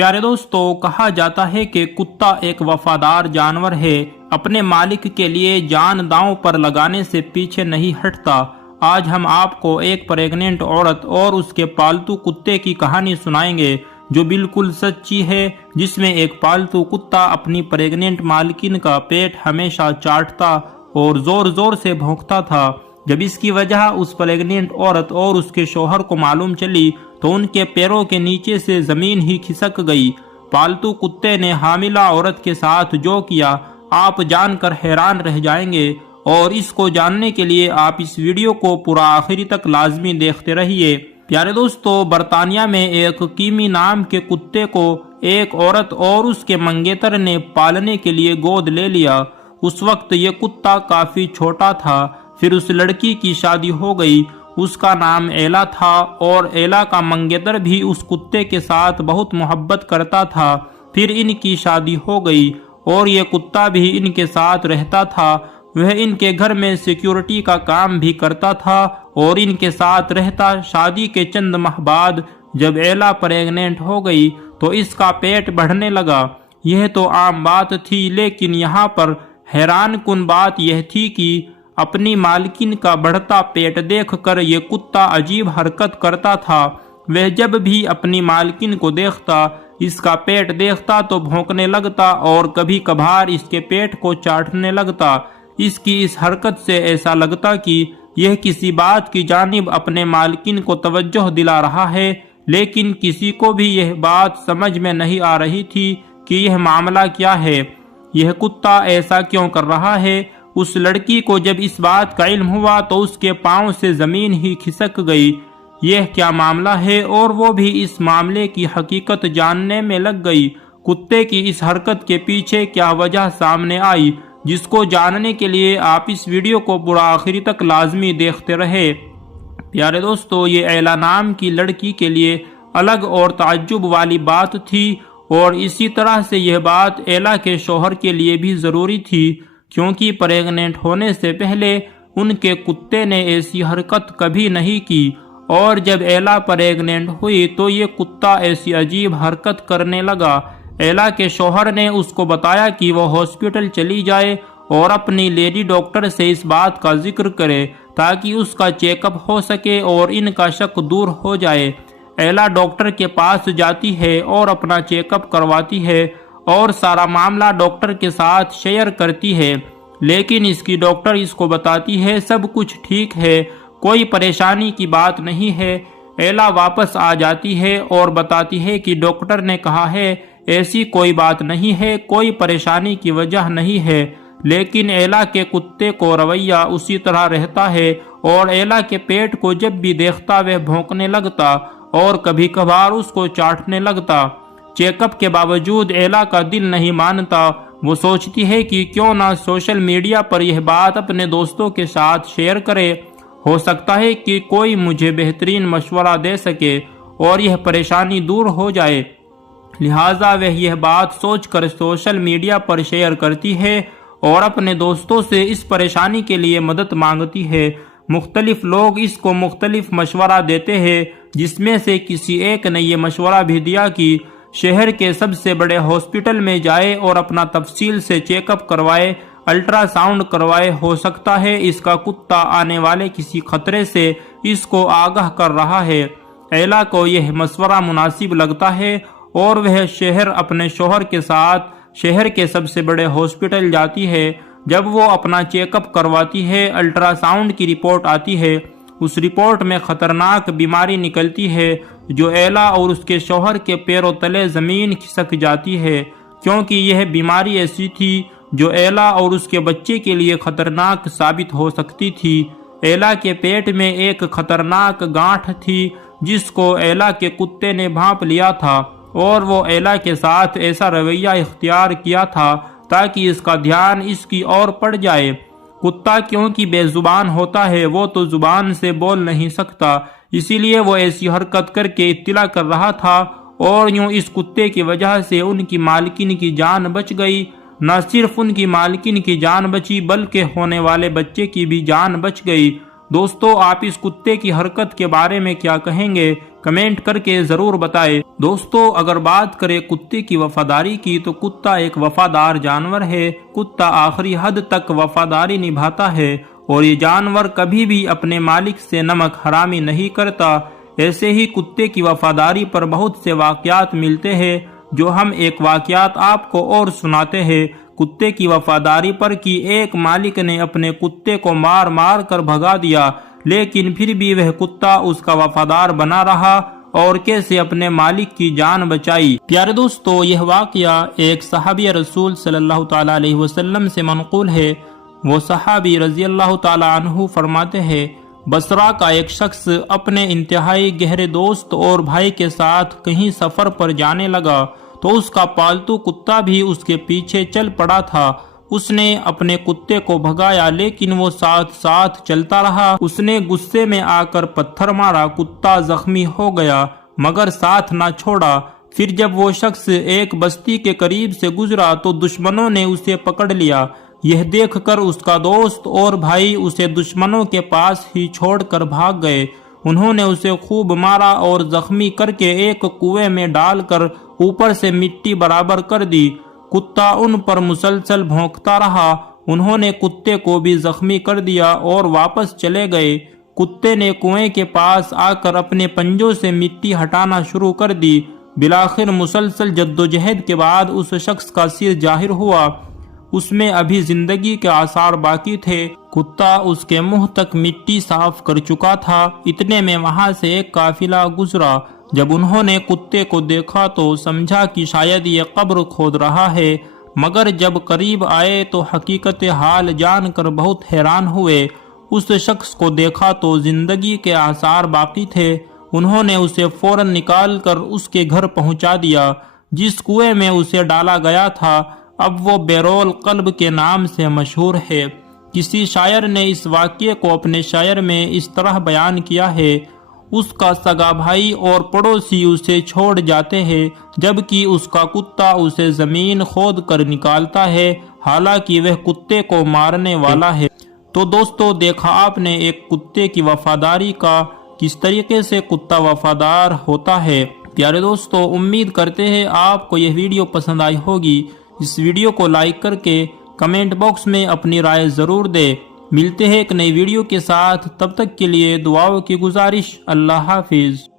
प्यारे दोस्तों, कहा जाता है कि कुत्ता एक वफादार जानवर है। अपने मालिक के लिए जान दांव पर लगाने से पीछे नहीं हटता। आज हम आपको एक प्रेग्नेंट औरत और उसके पालतू कुत्ते की कहानी सुनाएंगे जो बिल्कुल सच्ची है, जिसमें एक पालतू कुत्ता अपनी प्रेग्नेंट मालकिन का पेट हमेशा चाटता और जोर जोर से भौंकता था। जब इसकी वजह उस प्रेग्नेंट औरत और उसके शौहर को मालूम चली तो उनके पैरों के नीचे से जमीन ही खिसक गई। पालतू कुत्ते ने हामिला औरत के साथ जो किया आप जानकर हैरान रह जाएंगे, और इसको जानने के लिए आप इस वीडियो को पूरा आखिरी तक लाजमी देखते रहिए। प्यारे दोस्तों, बरतानिया में एक कीमी नाम के कुत्ते को एक औरत और उसके मंगेतर ने पालने के लिए गोद ले लिया। उस वक्त ये कुत्ता काफी छोटा था। फिर उस लड़की की शादी हो गई। उसका नाम एला था और एला का मंगेतर भी उस कुत्ते के साथ बहुत मोहब्बत करता था। फिर इनकी शादी हो गई और ये कुत्ता भी इनके साथ रहता था। वह इनके घर में सिक्योरिटी का काम भी करता था और इनके साथ रहता। शादी के चंद माह बाद जब एला प्रेग्नेंट हो गई तो इसका पेट बढ़ने लगा। यह तो आम बात थी, लेकिन यहाँ पर हैरान कुन बात यह थी कि अपनी मालकिन का बढ़ता पेट देखकर ये कुत्ता अजीब हरकत करता था। वह जब भी अपनी मालकिन को देखता, इसका पेट देखता तो भौंकने लगता और कभी कभार इसके पेट को चाटने लगता। इसकी इस हरकत से ऐसा लगता कि यह किसी बात की जानिब अपने मालकिन को तवज्जो दिला रहा है, लेकिन किसी को भी यह बात समझ में नहीं आ रही थी कि यह मामला क्या है, यह कुत्ता ऐसा क्यों कर रहा है। उस लड़की को जब इस बात का इल्म हुआ तो उसके पांव से जमीन ही खिसक गई। यह क्या मामला है, और वो भी इस मामले की हकीकत जानने में लग गई। कुत्ते की इस हरकत के पीछे क्या वजह सामने आई, जिसको जानने के लिए आप इस वीडियो को पूरा आखिरी तक लाजमी देखते रहे। प्यारे दोस्तों, ये एला नाम की लड़की के लिए अलग और ताज्जुब वाली बात थी, और इसी तरह से यह बात एला के शौहर के लिए भी जरूरी थी, क्योंकि प्रेग्नेंट होने से पहले उनके कुत्ते ने ऐसी हरकत कभी नहीं की, और जब एला प्रेग्नेंट हुई तो ये कुत्ता ऐसी अजीब हरकत करने लगा। एला के शौहर ने उसको बताया कि वो हॉस्पिटल चली जाए और अपनी लेडी डॉक्टर से इस बात का जिक्र करे ताकि उसका चेकअप हो सके और इनका शक दूर हो जाए। एला डॉक्टर के पास जाती है और अपना चेकअप करवाती है और सारा मामला डॉक्टर के साथ शेयर करती है, लेकिन इसकी डॉक्टर इसको बताती है सब कुछ ठीक है, कोई परेशानी की बात नहीं है। एला वापस आ जाती है और बताती है कि डॉक्टर ने कहा है ऐसी कोई बात नहीं है, कोई परेशानी की वजह नहीं है। लेकिन एला के कुत्ते को रवैया उसी तरह रहता है और एला के पेट को जब भी देखता वह भौंकने लगता और कभी कभार उसको चाटने लगता। चेकअप के बावजूद एला का दिल नहीं मानता। वो सोचती है कि क्यों ना सोशल मीडिया पर यह बात अपने दोस्तों के साथ शेयर करे, हो सकता है कि कोई मुझे बेहतरीन मशवरा दे सके और यह परेशानी दूर हो जाए। लिहाजा वह यह बात सोचकर सोशल मीडिया पर शेयर करती है और अपने दोस्तों से इस परेशानी के लिए मदद मांगती है। मुख्तलिफ लोग इसको मुख्तलिफ मशवरा देते हैं, जिसमें से किसी एक ने यह मशवरा भी दिया कि शहर के सबसे बड़े हॉस्पिटल में जाए और अपना तफसील से चेकअप करवाए, अल्ट्रासाउंड करवाए। हो सकता है इसका कुत्ता आने वाले किसी खतरे से इसको आगाह कर रहा है। एला को यह मशवरा मुनासिब लगता है और वह शहर अपने शौहर के साथ शहर के सबसे बड़े हॉस्पिटल जाती है। जब वो अपना चेकअप करवाती है, अल्ट्रासाउंड की रिपोर्ट आती है। उस रिपोर्ट में खतरनाक बीमारी निकलती है जो एला और उसके शौहर के पैरों तले जमीन खिसक जाती है, क्योंकि यह बीमारी ऐसी थी जो एला और उसके बच्चे के लिए खतरनाक साबित हो सकती थी। एला के पेट में एक खतरनाक गांठ थी जिसको एला के कुत्ते ने भांप लिया था, और वो एला के साथ ऐसा रवैया इख्तियार किया था ताकि इसका ध्यान इसकी ओर पड़ जाए। कुत्ता क्योंकि बेजुबान होता है, वो तो जुबान से बोल नहीं सकता, इसीलिए वो ऐसी हरकत करके इत्तला कर रहा था, और यूं इस कुत्ते की वजह से उनकी मालकिन की जान बच गई। न सिर्फ उनकी मालकिन की जान बची बल्कि होने वाले बच्चे की भी जान बच गई। दोस्तों, आप इस कुत्ते की हरकत के बारे में क्या कहेंगे? کمنٹ کر کے ضرور بتائیں۔ دوستو اگر بات کریں کتے کی وفاداری کی تو کتا ایک وفادار جانور ہے۔ کتا آخری حد تک وفاداری نبھاتا ہے اور یہ جانور کبھی بھی اپنے مالک سے نمک حرامی نہیں کرتا۔ ایسے ہی کتے کی وفاداری پر بہت سے واقعات ملتے ہیں جو ہم ایک واقعات آپ کو اور سناتے ہیں۔ کتے کی وفاداری پر کہ ایک مالک نے اپنے کتے کو مار مار کر بھگا دیا لیکن پھر بھی وہ کتا اس کا وفادار بنا رہا اور کیسے اپنے مالک کی جان بچائی۔ پیارے دوستو یہ واقعہ ایک صحابی رسول صلی اللہ تعالی علیہ وسلم سے منقول ہے۔ وہ صحابی رضی اللہ تعالی عنہ فرماتے ہیں بصرہ کا ایک شخص اپنے انتہائی گہرے دوست اور بھائی کے ساتھ کہیں سفر پر جانے لگا تو اس کا پالتو کتا بھی اس کے پیچھے چل پڑا تھا۔ اس نے اپنے کتے کو بھگایا لیکن وہ ساتھ ساتھ چلتا رہا۔ اس نے غصے میں آ کر پتھر مارا، کتا زخمی ہو گیا مگر ساتھ نہ چھوڑا۔ پھر جب وہ شخص ایک بستی کے قریب سے گزرا تو دشمنوں نے اسے پکڑ لیا۔ یہ دیکھ کر اس کا دوست اور بھائی اسے دشمنوں کے پاس ہی چھوڑ کر بھاگ گئے۔ انہوں نے اسے خوب مارا اور زخمی کر کے ایک کنویں میں ڈال کر اوپر سے مٹی برابر کر دی۔ کتا ان پر مسلسل بھونکتا رہا۔ انہوں نے کتے کو بھی زخمی کر دیا اور واپس چلے گئے۔ کتے نے کنویں کے پاس آ کر اپنے پنجوں سے مٹی ہٹانا شروع کر دی۔ بالآخر مسلسل جدوجہد کے بعد اس شخص کا سر ظاہر ہوا۔ اس میں ابھی زندگی کے آثار باقی تھے۔ کتا اس کے منہ تک مٹی صاف کر چکا تھا۔ اتنے میں وہاں سے ایک قافلہ گزرا۔ جب انہوں نے کتے کو دیکھا تو سمجھا کہ شاید یہ قبر کھود رہا ہے مگر جب قریب آئے تو حقیقت حال جان کر بہت حیران ہوئے۔ اس شخص کو دیکھا تو زندگی کے آثار باقی تھے۔ انہوں نے اسے فوراً نکال کر اس کے گھر پہنچا دیا جس کنویں میں اسے ڈالا گیا تھا۔ اب وہ بیرول قلب کے نام سے مشہور ہے۔ کسی شاعر نے اس واقعے کو اپنے شعر میں اس طرح بیان کیا ہے اس کا سگا بھائی اور پڑوسی اسے چھوڑ جاتے ہیں جبکہ اس کا کتا اسے زمین کھود کر نکالتا ہے حالانکہ وہ کتے کو مارنے والا ہے۔ تو دوستو دیکھا آپ نے ایک کتے کی وفاداری کا کس طریقے سے کتا وفادار ہوتا ہے۔ پیارے دوستو امید کرتے ہیں آپ کو یہ ویڈیو پسند آئی ہوگی۔ اس ویڈیو کو لائک کر کے کمنٹ باکس میں اپنی رائے ضرور دیں۔ ملتے ہیں ایک نئی ویڈیو کے ساتھ، تب تک کے لیے دعاؤں کی گزارش۔ اللہ حافظ۔